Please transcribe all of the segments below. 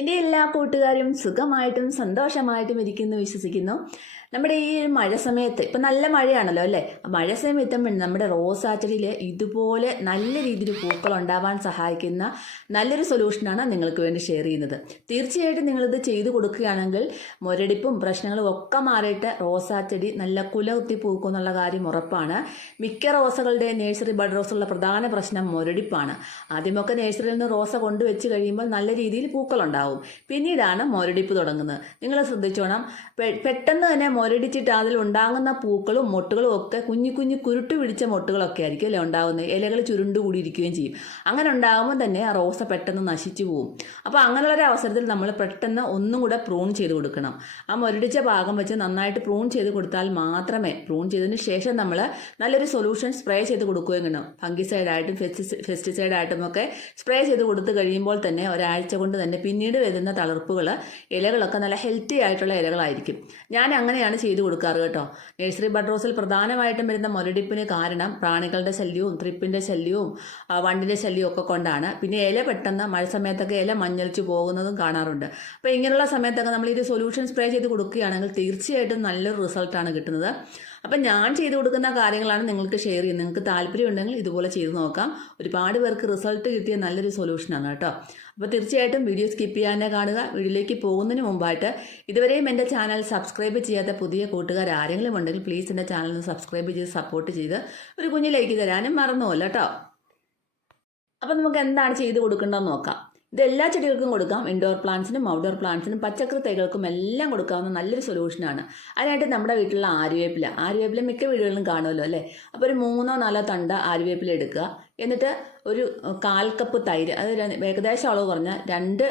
എന്റെ എല്ലാ കൂട്ടുകാരും സുഖമായിട്ടും സന്തോഷമായിട്ടും ഇരിക്കുന്നു വിശ്വസിക്കുന്നു. നമ്മുടെ ഈ മഴ സമയത്ത് ഇപ്പം നല്ല മഴയാണല്ലോ അല്ലേ? മഴ മഴ സമയത്ത് നമ്മുടെ റോസാച്ചെടിയിൽ ഇതുപോലെ നല്ല രീതിയിൽ പൂക്കൾ ഉണ്ടാവാൻ സഹായിക്കുന്ന നല്ലൊരു സൊല്യൂഷനാണ് നിങ്ങൾക്ക് വേണ്ടി ഷെയർ ചെയ്യുന്നത്. തീർച്ചയായിട്ടും നിങ്ങളിത് ചെയ്തു കൊടുക്കുകയാണെങ്കിൽ മുരടിപ്പും പ്രശ്നങ്ങളും ഒക്കെ മാറിയിട്ട് റോസാച്ചെടി നല്ല കുലകുത്തി പൂക്കും എന്നുള്ള കാര്യം ഉറപ്പാണ്. മിക്ക റോസകളുടെ നേഴ്സറി ബഡ് റോസുള്ള പ്രധാന പ്രശ്നം മുരടിപ്പാണ്. ആദ്യമൊക്കെ നേഴ്സറിയിൽ നിന്ന് റോസ കൊണ്ടുവച്ച് കഴിയുമ്പോൾ നല്ല രീതിയിൽ പൂക്കളുണ്ടാവും പിന്നീടാണ് മുരടിപ്പ് തുടങ്ങുന്നത്. നിങ്ങൾ ശ്രദ്ധിച്ചോണം. പെട്ടെന്ന് തന്നെ മുരടിച്ചിട്ട് അതിൽ ഉണ്ടാകുന്ന പൂക്കളും മൊട്ടുകളും ഒക്കെ കുഞ്ഞു കുഞ്ഞു കുരുട്ട് പിടിച്ച മൊട്ടുകളൊക്കെ ആയിരിക്കും അല്ലേ ഉണ്ടാകുന്നത് ഇലകൾ ചുരുണ്ടുകൂടിയിരിക്കുകയും കൂടിയിരിക്കുകയും ചെയ്യും. അങ്ങനെ ഉണ്ടാകുമ്പോൾ തന്നെ ആ റോസ പെട്ടെന്ന് നശിച്ചു പോകും അപ്പോൾ അങ്ങനെയുള്ള അവസരത്തിൽ നമ്മൾ പെട്ടെന്ന് ഒന്നും കൂടെ പ്രൂൺ ചെയ്ത് കൊടുക്കണം. ആ മുരടിച്ച ഭാഗം വെച്ച് നന്നായിട്ട് പ്രൂൺ ചെയ്ത് കൊടുത്താൽ മാത്രമേ പ്രൂൺ ചെയ്തതിന് ശേഷം നമ്മൾ നല്ലൊരു സൊല്യൂഷൻ സ്പ്രേ ചെയ്ത് കൊടുക്കുകയും വേണം. ഫംഗിസൈഡായിട്ടും ഫെസ്റ്റിസൈഡായിട്ടും ഒക്കെ സ്പ്രേ ചെയ്ത് കൊടുത്തു കഴിയുമ്പോൾ തന്നെ ഒരാഴ്ച കൊണ്ട് തന്നെ പിന്നീട് വരുന്ന തളിർപ്പുകൾ ഇലകളൊക്കെ നല്ല ഹെൽത്തി ആയിട്ടുള്ള ഇലകളായിരിക്കും. ഞാൻ അങ്ങനെയാണ് ചെയ്തു കൊടുക്കാറ് കേട്ടോ. നഴ്സറി ബഡ് റോസിൽ പ്രധാനമായിട്ടും വരുന്ന മുരടിപ്പിന് കാരണം പ്രാണികളുടെ ശല്യവും ത്രിപ്പിന്റെ ശല്യവും വണ്ടിന്റെ ശല്യവും ഒക്കെ കൊണ്ടാണ്. പിന്നെ ഇല പെട്ടെന്ന് മഴ സമയത്തൊക്കെ ഇല മഞ്ഞളിച്ച് പോകുന്നതും കാണാറുണ്ട്. അപ്പോൾ ഇങ്ങനെയുള്ള സമയത്തൊക്കെ നമ്മൾ ഇത് സൊല്യൂഷൻ സ്പ്രേ ചെയ്ത് കൊടുക്കുകയാണെങ്കിൽ തീർച്ചയായിട്ടും നല്ലൊരു റിസൾട്ടാണ് കിട്ടുന്നത്. അപ്പം ഞാൻ ചെയ്തു കൊടുക്കുന്ന കാര്യങ്ങളാണ് നിങ്ങൾക്ക് ഷെയർ ചെയ്യുന്നത്. നിങ്ങൾക്ക് താല്പര്യമുണ്ടെങ്കിൽ ഇതുപോലെ ചെയ്ത് നോക്കാം. ഒരുപാട് പേർക്ക് റിസൾട്ട് കിട്ടിയ നല്ലൊരു സൊല്യൂഷനാണ് കേട്ടോ. അപ്പോൾ തീർച്ചയായിട്ടും വീഡിയോ സ്കിപ്പ് ചെയ്യാതെ കാണുക. വീഡിയോയിലേക്ക് പോകുന്നതിന് മുമ്പായിട്ട് ഇതുവരെയും എന്റെ ചാനൽ സബ്സ്ക്രൈബ് ചെയ്യാത്ത പുതിയ കൂട്ടുകാർ ആരെങ്കിലും ഉണ്ടെങ്കിൽ പ്ലീസ് എന്റെ ചാനൽ സബ്സ്ക്രൈബ് ചെയ്ത് സപ്പോർട്ട് ചെയ്ത് ഒരു കുഞ്ഞിലേക്ക് തരാനും മറന്നുമല്ല കേട്ടോ. അപ്പം നമുക്ക് എന്താണ് ചെയ്ത് കൊടുക്കേണ്ടതെന്ന് നോക്കാം. ഇത് എല്ലാ ചെടികൾക്കും കൊടുക്കാം. ഇൻഡോർ പ്ലാന്റ്സിനും ഔട്ട്ഡോർ പ്ലാന്റ്സിനും പച്ചക്കറി തൈകൾക്കും എല്ലാം കൊടുക്കാവുന്ന നല്ലൊരു സൊല്യൂഷനാണ് അതിനായിട്ട് നമ്മുടെ വീട്ടിലുള്ള ആര്യവേപ്പില. ആര്യവേപ്പില മിക്ക വീടുകളിലും കാണുമല്ലോ അല്ലേ? അപ്പോൾ ഒരു മൂന്നോ നാലോ തണ്ട ആര്യവേപ്പില എടുക്കുക. എന്നിട്ട് ഒരു കാൽ കപ്പ് തൈര് അത് ഏകദേശം അളവ് പറഞ്ഞാൽ രണ്ട്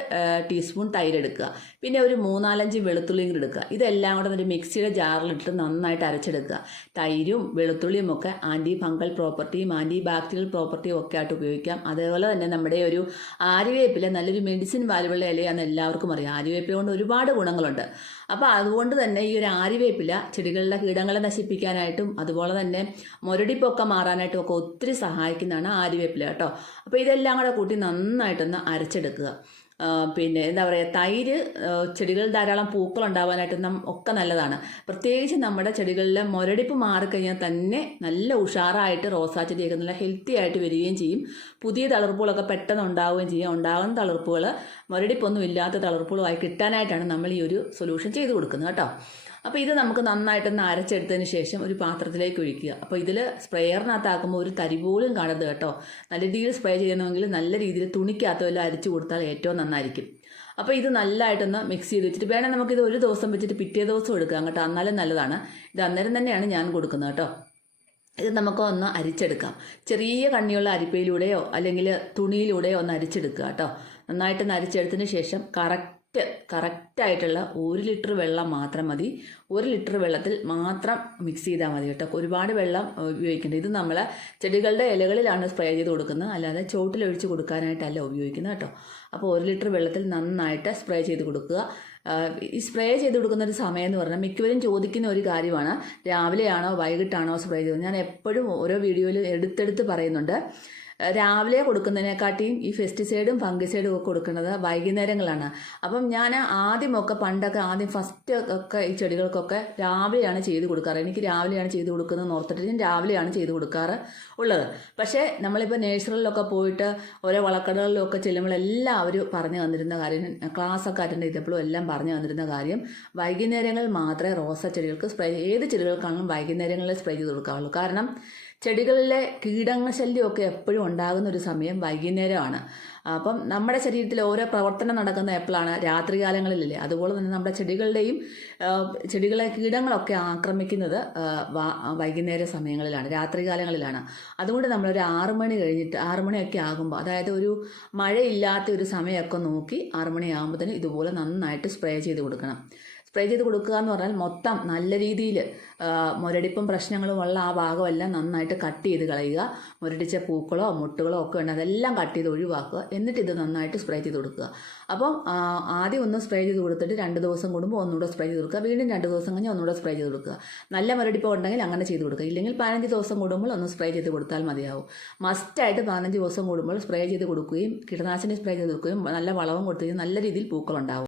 ടീസ്പൂൺ തൈര് എടുക്കുക. പിന്നെ ഒരു മൂന്നാലഞ്ച് വെളുത്തുള്ളിയും കൂടി എടുക്കുക. ഇതെല്ലാം കൂടെ ഒരു മിക്സിയുടെ ജാറിലിട്ട് നന്നായിട്ട് അരച്ചെടുക്കുക. തൈരും വെളുത്തുള്ളിയും ഒക്കെ ആന്റി ഫംഗൽ പ്രോപ്പർട്ടിയും ആന്റി ബാക്ടീരിയൽ പ്രോപ്പർട്ടിയും ഒക്കെ ആയിട്ട് ഉപയോഗിക്കാം. അതേപോലെ തന്നെ നമ്മുടെ ഒരു ആര്യവേപ്പില നല്ലൊരു മെഡിസിൻ വാല്യുള്ള ഇലയാണെന്ന് എല്ലാവർക്കും അറിയാം. ആര്യവേപ്പില കൊണ്ട് ഒരുപാട് ഗുണങ്ങളുണ്ട്. അപ്പോൾ അതുകൊണ്ട് തന്നെ ഈ ഒരു ആരിവേപ്പില ചെടികളുടെ കീടങ്ങളെ നശിപ്പിക്കാനായിട്ടും അതുപോലെ തന്നെ മുരടിപ്പൊക്കെ മാറാനായിട്ടും ഒക്കെ ഒത്തിരി സഹായിക്കുന്നതാണ് ആരിവേപ്പില കേട്ടോ. അപ്പോൾ ഇതെല്ലാം കൂടെ കൂട്ടി നന്നായിട്ടൊന്ന് അരച്ചെടുക്കുക. പിന്നെ എന്താ പറയുക തൈര് ചെടികൾ ധാരാളം പൂക്കൾ ഉണ്ടാവാനായിട്ട് നം ഒക്കെ നല്ലതാണ്. പ്രത്യേകിച്ച് നമ്മുടെ ചെടികളിലെ മുരടിപ്പ് മാറിക്കഴിഞ്ഞാൽ തന്നെ നല്ല ഉഷാറായിട്ട് റോസാ ചെടിയൊക്കെ നല്ല ഹെൽത്തി ആയിട്ട് വരികയും ചെയ്യും. പുതിയ തളർപ്പുകളൊക്കെ പെട്ടെന്ന് ഉണ്ടാവുകയും ചെയ്യും. ഉണ്ടാകുന്ന തളർപ്പുകൾ മുരടിപ്പൊന്നും ഇല്ലാത്ത തളർപ്പുകളുമായി കിട്ടാനായിട്ടാണ് നമ്മൾ ഈ ഒരു സൊല്യൂഷൻ ചെയ്ത് കൊടുക്കുന്നത് കേട്ടോ. അപ്പോൾ ഇത് നമുക്ക് നന്നായിട്ടൊന്ന് അരച്ചെടുത്തതിന് ശേഷം ഒരു പാത്രത്തിലേക്ക് ഒഴിക്കുക. അപ്പോൾ ഇതിൽ സ്പ്രെയറിനകത്താക്കുമ്പോൾ ഒരു തരി പോലും കാണരുത് കേട്ടോ. നല്ല രീതിയിൽ സ്പ്രേ ചെയ്യണമെങ്കിൽ നല്ല രീതിയിൽ തുണിക്കകത്ത് വല്ല അരച്ചു കൊടുത്താൽ ഏറ്റവും നന്നായിരിക്കും. അപ്പോൾ ഇത് നല്ലതായിട്ടൊന്ന് മിക്സ് ചെയ്ത് വെച്ചിട്ട് വേണേൽ നമുക്കിത് ഒരു ദിവസം വെച്ചിട്ട് പിറ്റേ ദിവസം എടുക്കാം കേട്ടോ. അന്നാലും നല്ലതാണ്. ഇത് അന്നേരം തന്നെയാണ് ഞാൻ കൊടുക്കുന്നത് കേട്ടോ. ഇത് നമുക്ക് ഒന്ന് അരിച്ചെടുക്കാം. ചെറിയ കണ്ണിയുള്ള അരിപ്പയിലൂടെയോ അല്ലെങ്കിൽ തുണിയിലൂടെയോ ഒന്ന് അരിച്ചെടുക്കുക കേട്ടോ. നന്നായിട്ടൊന്ന് അരിച്ചെടുത്തതിന് ശേഷം കറക്റ്റ് കറക്റ്റായിട്ടുള്ള ഒരു ലിറ്റർ വെള്ളം മാത്രം മതി. ഒരു ലിറ്റർ വെള്ളത്തിൽ മാത്രം മിക്സ് ചെയ്താൽ മതി കേട്ടോ. ഒരുപാട് വെള്ളം ഉപയോഗിക്കേണ്ടത് ഇത് നമ്മൾ ചെടികളുടെ ഇലകളിലാണ് സ്പ്രേ ചെയ്ത് കൊടുക്കുന്നത്. അല്ലാതെ ചോട്ടിലൊഴിച്ച് കൊടുക്കാനായിട്ടല്ല ഉപയോഗിക്കുന്നത് കേട്ടോ. അപ്പോൾ ഒരു ലിറ്റർ വെള്ളത്തിൽ നന്നായിട്ട് സ്പ്രേ ചെയ്ത് കൊടുക്കുക. ഈ സ്പ്രേ ചെയ്ത് കൊടുക്കുന്ന ഒരു സമയം എന്ന് പറഞ്ഞാൽ മിക്കവരും ചോദിക്കുന്ന ഒരു കാര്യമാണ്. രാവിലെയാണോ വൈകിട്ടാണോ സ്പ്രേ ചെയ്തത് ഞാൻ എപ്പോഴും ഓരോ വീഡിയോയിൽ എടുത്തെടുത്ത് പറയുന്നുണ്ട്. രാവിലെ കൊടുക്കുന്നതിനെക്കാട്ടിയും ഈ ഫെസ്റ്റിസൈഡും ഫംഗിസൈഡും ഒക്കെ കൊടുക്കുന്നത് വൈകുന്നേരങ്ങളാണ്. അപ്പം ഞാൻ ആദ്യമൊക്കെ പണ്ടൊക്കെ ആദ്യം ഫസ്റ്റ് ഒക്കെ ഈ ചെടികൾക്കൊക്കെ രാവിലെയാണ് ചെയ്ത് കൊടുക്കാറ്. എനിക്ക് രാവിലെയാണ് ചെയ്ത് കൊടുക്കുന്നത് ഓർത്തിട്ട് ഞാൻ രാവിലെയാണ് ചെയ്ത് കൊടുക്കാറ് ഉള്ളത്. പക്ഷേ നമ്മളിപ്പോൾ നേഴ്സറിലൊക്കെ പോയിട്ട് ഓരോ വളക്കടകളിലൊക്കെ ചെല്ലുമ്പോൾ എല്ലാവരും പറഞ്ഞു തന്നിരുന്ന കാര്യം ക്ലാസ്സൊക്കെ അറ്റൻഡ് ചെയ്തപ്പോഴും എല്ലാം പറഞ്ഞു തന്നിരുന്ന കാര്യം വൈകുന്നേരങ്ങളിൽ മാത്രമേ റോസ ചെടികൾക്ക് സ്പ്രേ ഏത് ചെടികൾക്കാണെങ്കിലും വൈകുന്നേരങ്ങളിൽ സ്പ്രേ ചെയ്ത് കൊടുക്കാവുള്ളൂ. കാരണം ചെടികളിലെ കീടങ്ങശല്യം ശല്യമൊക്കെ എപ്പോഴും ഉണ്ടാകുന്ന ഒരു സമയം വൈകുന്നേരമാണ്. അപ്പം നമ്മുടെ ശരീരത്തിൽ ഓരോ പ്രവർത്തനം നടക്കുന്ന എപ്പോഴാണ്? രാത്രികാലങ്ങളിലല്ലേ. അതുപോലെ തന്നെ നമ്മുടെ ചെടികളുടെയും ചെടികളെ കീടങ്ങളൊക്കെ ആക്രമിക്കുന്നത് വൈകുന്നേര സമയങ്ങളിലാണ് രാത്രികാലങ്ങളിലാണ്. അതുകൊണ്ട് നമ്മളൊരു ആറു മണി കഴിഞ്ഞിട്ട് ആറു മണിയൊക്കെ ആകുമ്പോൾ അതായത് ഒരു മഴയില്ലാത്ത ഒരു സമയമൊക്കെ നോക്കി ആറു തന്നെ ഇതുപോലെ നന്നായിട്ട് സ്പ്രേ ചെയ്ത് കൊടുക്കണം. സ്പ്രേ ചെയ്ത് കൊടുക്കുക എന്ന് പറഞ്ഞാൽ മൊത്തം നല്ല രീതിയിൽ മുരടിപ്പും പ്രശ്നങ്ങളും ഉള്ള ആ ഭാഗമെല്ലാം നന്നായിട്ട് കട്ട് ചെയ്ത് കളയുക. മുരടിച്ച പൂക്കളോ മുട്ടുകളോ ഒക്കെ ഉണ്ട് അതെല്ലാം കട്ട് ചെയ്ത് ഒഴിവാക്കുക. എന്നിട്ട് ഇത് നന്നായിട്ട് സ്പ്രേ ചെയ്ത് കൊടുക്കുക. അപ്പം ആദ്യം ഒന്ന് സ്പ്രേ ചെയ്ത് കൊടുത്തിട്ട് രണ്ട് ദിവസം കൂടുമ്പോൾ ഒന്നുകൂടെ സ്പ്രേ ചെയ്ത് കൊടുക്കുക. വീണ്ടും രണ്ട് ദിവസം കഴിഞ്ഞ് ഒന്നുകൂടെ സ്പ്രേ ചെയ്ത് കൊടുക്കുക. നല്ല മുരടിപ്പ് ഉണ്ടെങ്കിൽ അങ്ങനെ ചെയ്ത് കൊടുക്കുക. ഇല്ലെങ്കിൽ പതിനഞ്ച് ദിവസം കൂടുമ്പോൾ ഒന്ന് സ്പ്രേ ചെയ്ത് കൊടുത്താൽ മതിയാവും. മസ്റ്റായിട്ട് പതിനഞ്ച് ദിവസം കൂടുമ്പോൾ സ്പ്രേ ചെയ്ത് കൊടുക്കുകയും കീടനാശിനി സ്പ്രേ ചെയ്ത് കൊടുക്കുകയും നല്ല വളവും കൊടുത്തു നല്ല രീതിയിൽ പൂക്കളുണ്ടാവും